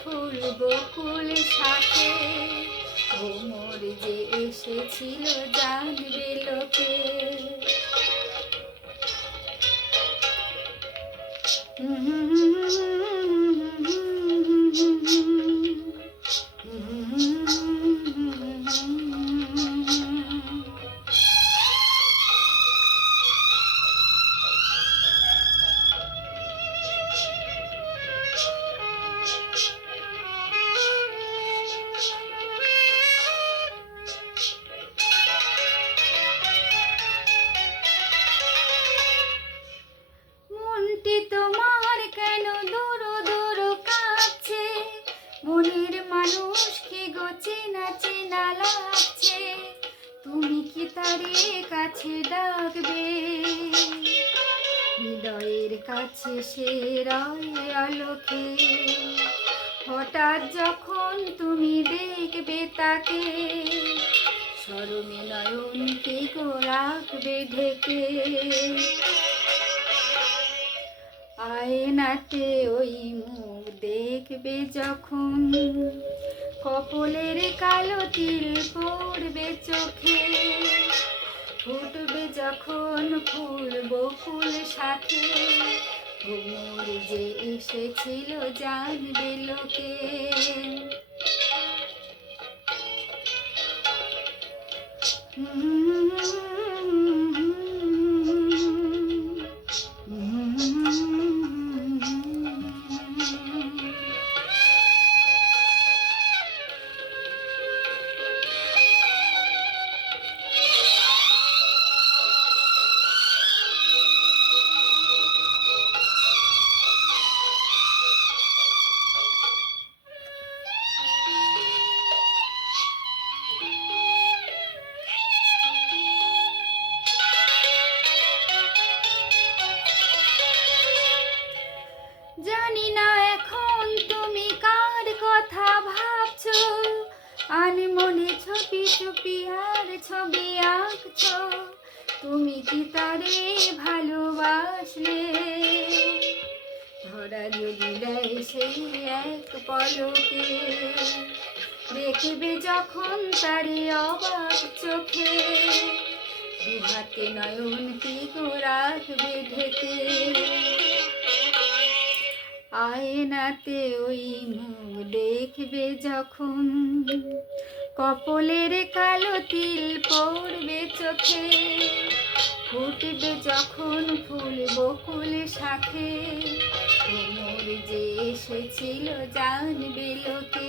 ফুল বকুল শাখে, ভ্রমর যে এসেছিল জানবে লোকে। মনটি তোমার কেন দূর দূর কাছে, মনের মানুষ কি গো চেনা চেনা লাগছে, তুমি কি তারে কাছে ডাকবে? হৃদয়ের কাছে সে রয় আলোকে, হঠাৎ যখন তুমি দেখবে তাকে, শরমে নয়ন কি গো রাখবে ঢেকে। আয়নাতে ওই মুখ দেখবে যখন, কপলের কালো তিল পড়বে চোখে, ফুটবে যখন ফুল বকুল শাখে, ভ্রমর যে এসেছিল জানবে লোকে। জানি না এখন তুমি কার কথা ভাবছো, আনমনে ছবি ছবি আর ছবি আঁকছো, তুমি কি তারে ভালোবাসলে? ধরা যদি দেয় সেই এক পলকে, দেখবে যখন তারে অবাক চোখে, দুহাতে নয়ন কি গো রাখবে ঢেকে। আয়নাতে ওই মুখ দেখবে যখন, কপলের কালো তিল পড়বে চোখে, ফুটবে যখন ফুল বকুল শাখে, ভ্রমর যে এসেছিল জানবে লোকে।